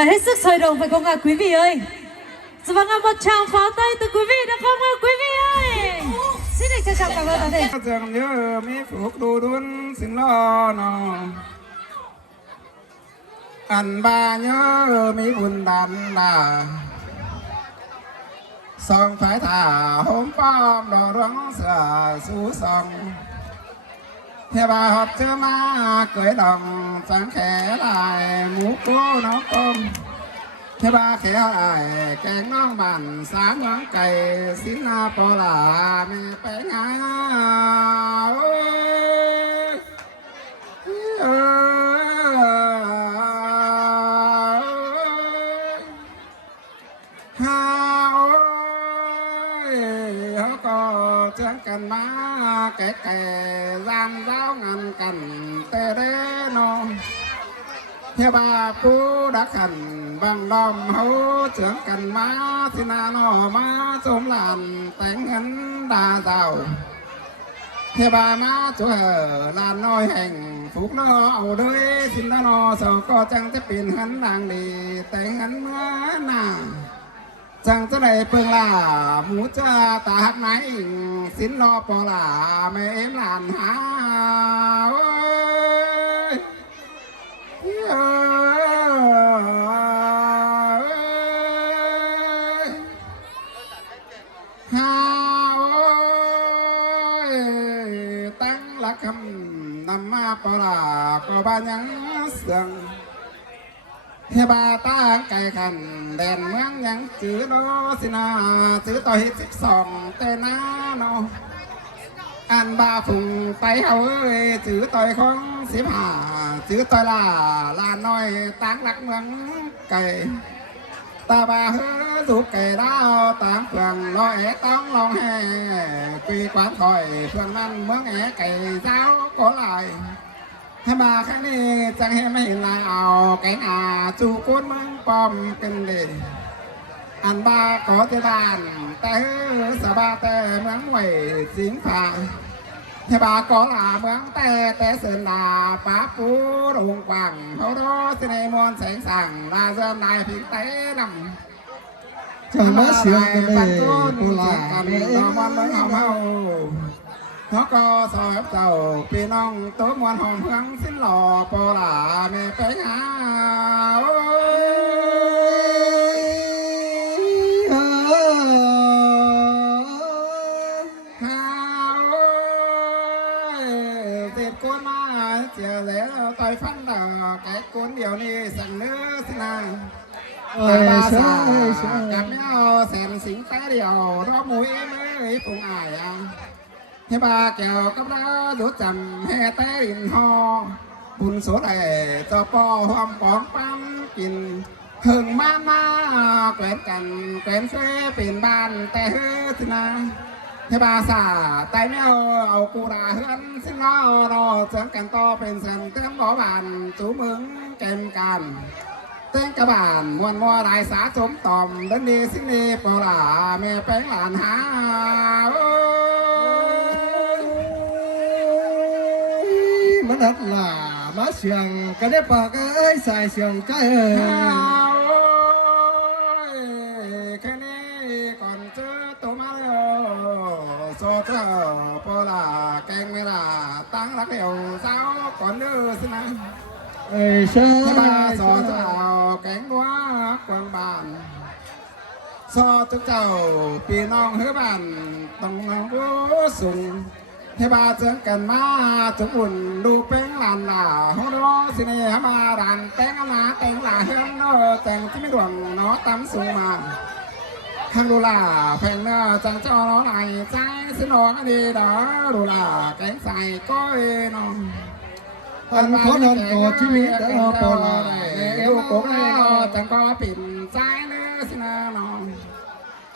ngày hết sức sôi động phải không ạ quý vị ơi? Vâng ạ, một tràng pháo tay từ quý vị được không ạ quý vị ơi? Xin được trân trọng cảm ơn toàn thể. Dường nhớ mi phục đu đun xin lo nọ ăn ba nhớ mi buồn đàn là song phải thả hôm bom đồ đoán sửa xú song theo bà học chưa ma cưới đồng sáng khẽ lại mũ cô nó ôm theo bà khẽ lại kẹn ngon bàn sáng ngón cày xin po là mẹ bé ngã chẳng cần má kẻ kẻ gian giáo ngăn cằn tê đế nô theo bà phú đã khẩn bằng đom hấu trưởng cần má xin nọ má trốn làn tánh ngân đà giàu theo bà má chỗ hở là nói hành phúc nó ẩu đôi xin nó sầu có chẳng tiếp biển hắn nàng đi tánh ngân nữa nàng chẳng cho này phương là mũ cha ta hát máy xin lo bỏ là mẹ em làn há ơi ha ơi tăng là cầm nằm ma bỏ là có ba nhắn sương theo bà ta cài khăn đèn mướn nhắn chữ đó xin chữ tôi hết xích sòng tên á nó ăn ba phùng tay hậu ơi chữ tôi không xếp hà chữ tôi là nói táng lạc mướn cày ta bà hứa giúp cày đau táng phường nói tóng lòng hè quy quán khỏi phường ăn mướn cày giáo có lạiถ้ามาครั้งนี้จังให้ไม่เห็นลายเอาแกงจูก้นมึงปอมกันเลยอันบาขอเจบานแต่สบาแต่เมืองหวยสิงผ่าถ้าบาขอลาเมืองแต่เสินลาป้าปูดงกว่างเขาโดสิในมวลแสงสั่งลาเสินนายพิงเต้นำจังมาเสียงกันเลยปูลา กันนอมันเมืองเฮาเขาก็สอบเจ้าพี่น้องตัวมวลห้องเพื่องสิ้นหล่อปอลาแม่ไปหาเสร็จกวนมาเจียวแล้วต่อยฟันดอกแกกวนเดียวนี่สั่งเนื้อสินางใช่กับไม่เอาแสนสิงแต่เดียวรอบหมูเอ็มเลยปุ่งอายเฮบาแก้วกับเราดูจำให้แต่อินหอบุญสดเจ้าปอหอมปองปั้มกินหึงมาแกวนกันแกวนเฟ่เป็นบ้านแต่เฮือสินะเฮบาสาไตไม่เอากูราเฮือนสิล้อรอเจิงกันต่อเป็นสันเติมบ่อบานจูมึงแกมกันเต้นกระบานมวนมัวลายสาสมตอมเดินดีสินีปอลาแม่แป้งหลานหามันนัดล่ะมาเสียงกันได้ปากเอ้ยใส่เสียงใจเอ้ยแค่นี้ก่อนเจอตัวมาโซเจอปอลาแกงเวลาตั้งรักเดียวสาวก่อนเด้อสินะเอ้ยใช่มาโซเจ้าแกงวัวกวางบานโซเจ้าพี่น้องเฮือบ้านต้องน้องผู้สูงเฮบาเจอกันมาจุอุ่นดูเป็นหลานหล่าฮอดสิเนฮมาด่านแต่งหลาแต่งหลาเฮือนเนาะแต่งที่ไม่ดวงเนาะตั้มสูงมาข้างดูล่าแพงเนาะจังเจ้าเนาะไหนใจสินอนดีดอดูล่าแกงใส่ก้อยเนาะอันเขานำต่อชีวิตแล้วปอลาดูโกงเนาะจังก็ปิ่นใจเนื้อสินะเนาะ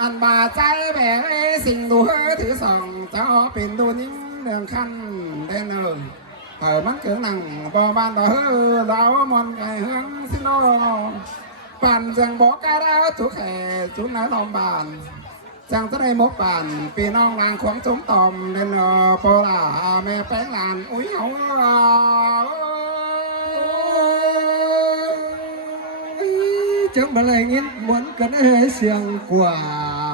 อันบาใจแบบสิ่งดูเฮถือส่องเจ้าปิ่นดูนิ่งเรื่องขั้นเด่นเลยมันเกิดหนังบอบ้านต่อเรามอนไก่เฮืองสิโนปั่นจังบอกกะเราทุกแห่จุนน้ำนมบานจังจะได้มกปั่นปีน้องนางขวางจงตอมเด่นปอลาแม่แป้งหลานอุ้ยเอา chẳng mà lại nghiến muốn cần xiềng quả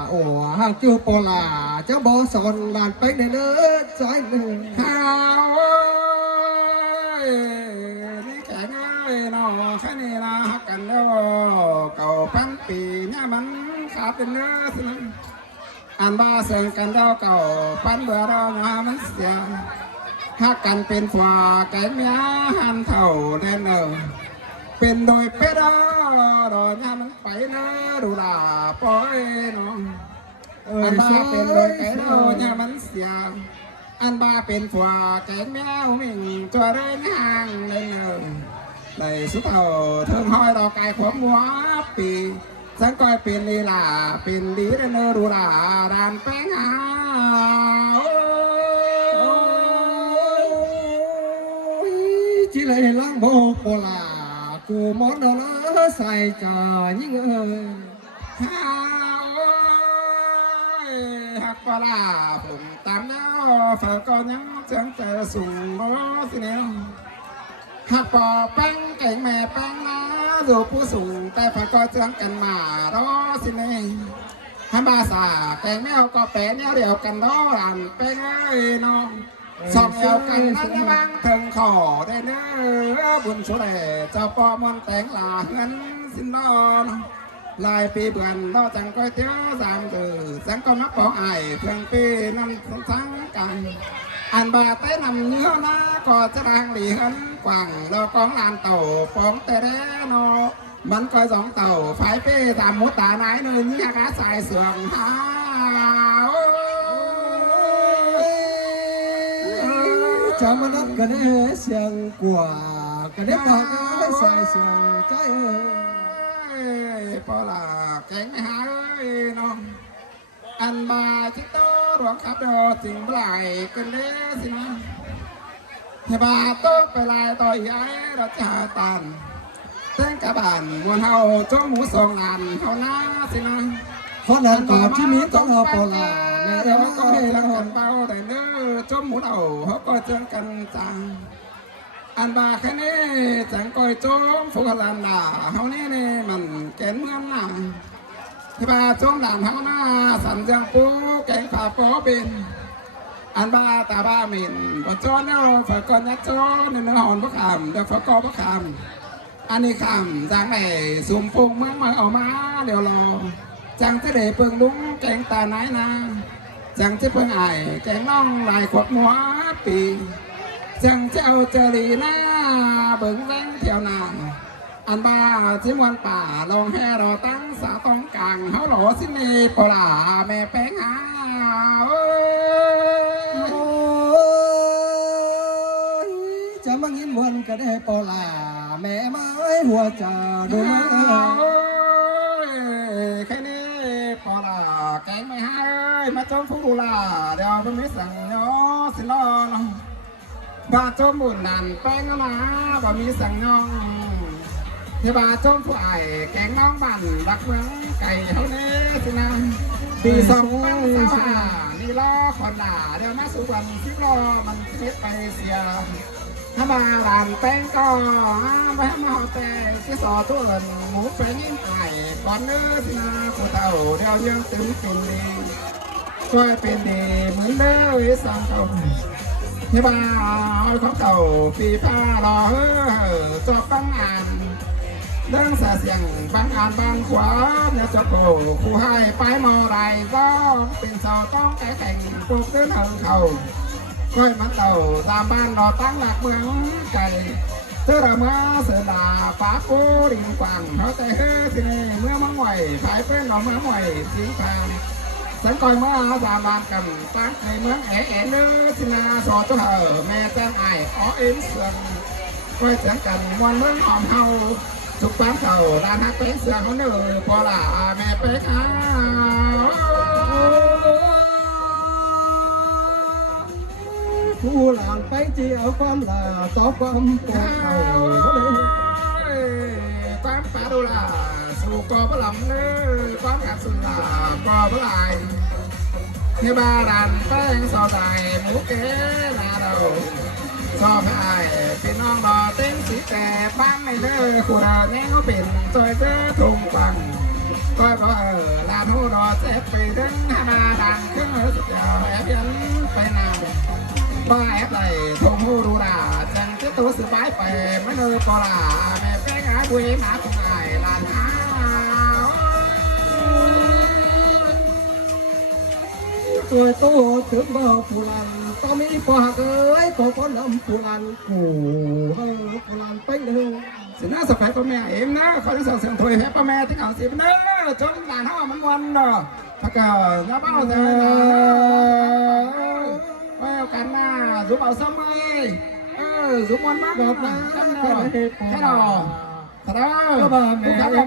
ủa hàng tiêu bò là cháu bò sòn làn bánh này nữa trái nữa hào ơi đi cảnh ơi nó cái này là hắc cảnh đâu cầu pan pì nha bắn khá tên nữa xin anh ba sừng cảnh đâu cầu pan bờ đâu nha bắn xia hắc cảnhเป็นฝ่าแก่เมียหันเท่าแน่นเออเป็นโดยเป็ดดอเนี่ยมันไปนะดูด่าปล่อยน้องอันบ้าเป็นโดยไก่ดอเนี่ยมันเสียอันบ้าเป็นฝ่าแก่แมวมิ่งตัวเดินห่างเลยเนอได้สุดเท่าเทิงห้อยดอกไก่ขวบหัวปีสังก้อยเป็นลีลาเป็นดีเนอดูด่าดานแป้งหาchỉ lấy lăng bò bò là cô món đó nó xài trà những ơiฮักปลาผมตามแล้วฝากก็ยังจังแต่สุ่มบ่สิแนวฮักปอแป้งไก่แม่แป้งนะดูผู้สุ่มแต่ฝากก็จังกันมารอสิแนวฮันบาสาแกงแมวก็แปะแนวเดียวกันน้อหลานแป้งเอ้ยน้องสองเดียวกันนั่นบ้างถึงขอได้เนื้อบุญสุดเจ้าปอมอนแต่งหลาเงินสินนอนลายปีเบื่อนเราจังก้อยเตี้ยสามตือสังก็มักปอไอเพียงปีนั่นทั้งกันอันบาเต้นำเนื้อนะก็จะรังหลีหันกว่างเรากองลานเต่าปองแต่แดนอมันก็สองเต่าไฟเป้ตามมุตตาไหนเนื้อนี่กาสายเสื่อมหาchả mà đất cái đấy xiềng quả cái đấy bạc cái xài xiềng trái ơi พอละแกงไม่หาเอ้ยน้องอันมาจิตโตรวงขับดอสิ่งไหลกันเด้สินะเฮบาโตไปลายต่อยไอ้เราจะหาตันเต้นกระบานมวนเฮาจ้องหมูสองงานเฮาหน้าสินะ con đàn bà chỉ miếng con họ bỏ là mẹ em เขาก็ có เจ hay อ là กันเบาแต่เนื้อจ้องหมูเต่าเขาก็เจอกันจังอันบาแค่นี้จังก้อยจ้องฟุกลันดาเฮานี่นี่มันแกนเมืองน่ะที่บาจ้องหลานเฮาหน้าสันจังปูแกงผาโปเป็นอันบาตาบาหมิ่นบ่จ้อนแล้วฝากก่อนยัดจ้อนเนื้อหอนพระคำเดี๋ยวฝากกอพระคำอันนี้คำจังไหนสุ่มปุงเมืองมาเอามาเดี๋ยวรอจังจะได้เปิงลุงแกงตาไหนนาจังจะเปิงไอแกงน้องลายขวบหัวปีจังจะเอาเจรีหน้าเบิ่งแรงเที่ยวนางอันบ้าที่มวนป่าลองให้เราตั้งสาตรงกลางเฮาหล่อสิเนปลาแม่แป้งหาchả mang in muôn cái đấy bỏ là mẹ mãi hùa chờ đôi má แค่นี้ปลาแกงไม่ให้มาจมฟูลาเดี๋ยวมันไม่สั่งเนาะสินอนบาจมบุญนันแป้งมาบ่มีสั่งน้องที่บาจมผู้ไอแกงน้องบันรักเมืองไก่เท่านี้สินะปีสองนี่ล้อขอนหนาเดี๋ยวมาสู่วันที่รอมันเทปไปเสียถ้ามาหลานแป้งก็ไม่ให้มาหอแต่ที่สอตัวหมูแป้งยิ่งไก่บอลเนื้อสินะผู้เต่าเดี๋ยวยังตึงเป็นดีช่วยเป็นดีเหมือนเดิมวิสังเขาที่บ้าเอาของเก่าปีผ้ารอเฮ้อจบบังอ่านเรื่องเสียงบังอ่านบางขวาเนี่ยจะโผล่คู่ให้ไปมอไรก็เป็นเสาต้องแก่แข่งปลุกเดินเหิงเขาก้อยมันเต่าตามบ้านรอตั้งหลักเมืองไก่เธอระเมื่อเสือดาป้าปูดิงกวางเขาแต่เฮ้อสิเมื่อมังไหวขายเป็นหน่อมังไหวสีพางฉันคอยเมื่อสามวันกับตั้งในเมืองเอ๋เนื้อสินาสอตัวแม่แจ้งไอ้อ๋อเอ็นเสืองคอยเสียงกันมวนเมืองหอมเฮาสุกปั้นเต่าด้านฮักเป็นเสืองเขาเนื้อพอละแม่เป็กอ้าผู้หลานไปเจียวความหลาต่อความปวดเข่าความปลาดูล่ะสู่กอพลัมเนื้อความกัดสุดล่ะกอพลายที่บ้านดันแป้งสาวใดหมูเก๋ลาเรา ชอบให้เป็นน้องรอเต้นสีแต่บ้านไม่เด้อคู่เราแง่เขาเป็นซอยเด้อทุ่งฟังก็เพราะลานหูรอเจ็บไปดึงให้มาดังขึ้นสุดยอดแอบยันไปนำบ้าแอบไหลทุ่งหูดูด่าจังเจ้าตัวสืบไปไปไม่เลยก็ล่ะแม่แป้งหาบุยหมาคุณไอ้ลานหาตัวโตถึงบ่ผู้ลันต้องมีปากเอ้ยก็คนนำผู้ลันกูผู้ลันไปเลย สิน่าสบายก็แม่เองนะเขาจะสั่งเสียงถอยแพ้ป้าแม่ที่เขาสิบเนอะจนหลานเขามันวันเนาะพักเกอร์น้าเบ้าเถอะไว้เอากันนะสุบเอาซ้ำเลยสุบวันมากแบบนั้นแค่ดอกถ้าดอกผู้ขับรถ